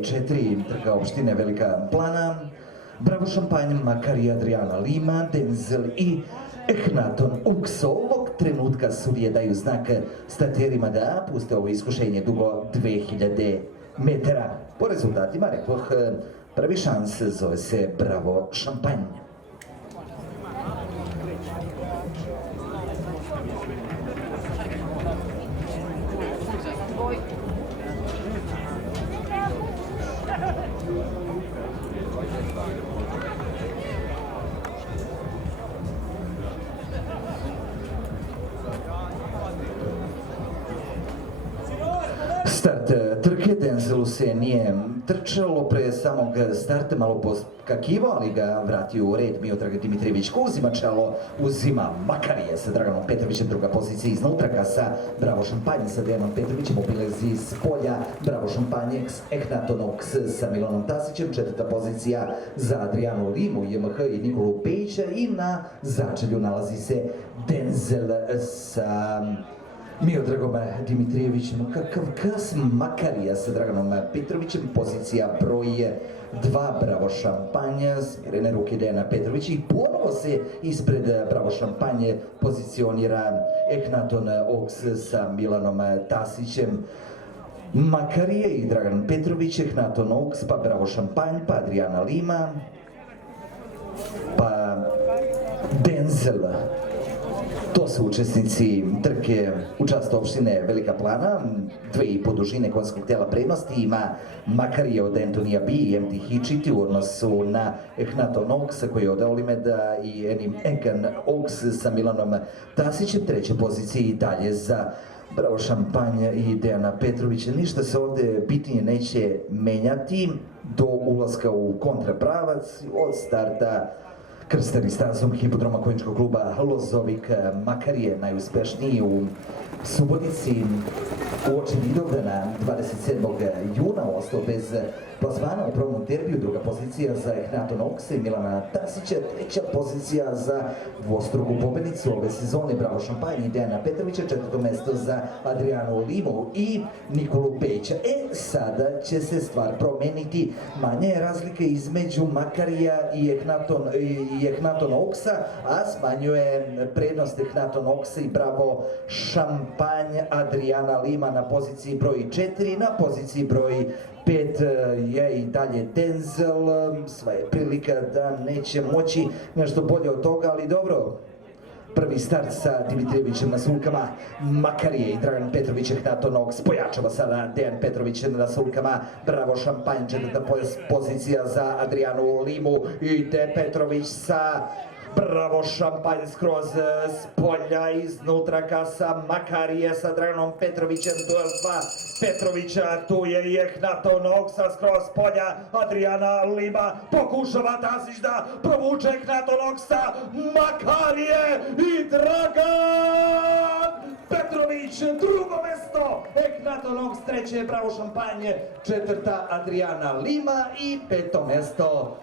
broj 4, trka opštine Velika Plana. Bravo Šampanj, Makarija, Adriana Lima, Denzel i Ehnaton Uks. Ovog trenutka sudije daju znak starterima da puste ovo iskušenje dugo 2000 metara. Po rezultatima, rekoh, prvi šans zove se Bravo Šampanj. Start trke, Denzelu se nije trčalo pre samog starta, malo poskakivao, ali ga vratio u red Miodrag Dimitrijević ko uzima čelo, uzima Makarije sa Draganom Petrovićem, druga pozicija iznutra sa Bravo Šampanj sa Dejanom Petrovićem, obilezi s polja Bravo Šampanj, Ehnaton Uks sa Milanom Tasićem, četvrta pozicija za Adrianu Limu, JMH i Nikolu Pejića i na začelju nalazi se Denzel sa Miodragom Dimitrijevićem. Kakav kas Makarija sa Draganom Petrovićem, pozicija broj 2 Bravo Šampanje, smirene ruke Dejana Petrovića i ponovo se ispred Bravo Šampanje pozicionira Ehnaton Uks sa Milanom Tasićem. Makarije i Dragan Petrović, Ehnaton Uks, pa Bravo Šampanj, pa Adriana Lima, pa Denzel. To su učesnici trke u čast opštine Velika Plana, 2,5 dužine konjskog tela prednosti ima Makarije od Antonija B i MT Hičiti u odnosu na Ehnaton Uksa koji je od Olimeda i Enim Enkan Uks sa Milanom Tasićem, treće pozicije i dalje za Bravo Šampanj i Dejana Petrovića. Ništa se ovde bitnije neće menjati do ulaska u kontrapravac od starta krsteni stazom hipodroma konjičkog kluba Lozovik. Makarije najuspešniji u Subotici uoči Vidovdana 27. juna ostao bez plasmana u prvom derbiju, druga pozicija za Ehnaton Uksa i Milana Tasića, treća pozicija za dvostruku pobednicu ove sezone Bravo Šampanj i Dejana Petrovića, četvrto mesto za Adrianu Limu i Nikolu Pejića. Sada će se stvar promeniti, manja je razlika između Makarija i Ehnaton Uksa, a smanjuje prednost Ehnaton Uksa i Bravo Šampanj. Adriana Lima na poziciji broj 4, na poziciji broj 5 je i dalje Denzel. Sva je prilika da neće moći nešto bolje od toga, ali dobro. Prvi start sa Dimitrijevićem na sulkama, Makarije i Dragan Petrović, Ehnaton Uks pojačava sada Dejan Petrović na sulkama, Bravo Šampanj, četvrta pozicija za Adrianu Limu i De Petrović sa Bravo Šampanj skroz s polja iznutra sa Makarije sa Draganom Petrovićem, duel 2 Petrovića, tu je i Ehnaton Uksa skroz s polja, Adriana Lima pokušava Tasić da provuče Ehnaton Uksa, Makarije i Dragan Petrović, drugo mesto Ehnaton Uks, treće Bravo Šampanj, četvrta Adriana Lima i peto mesto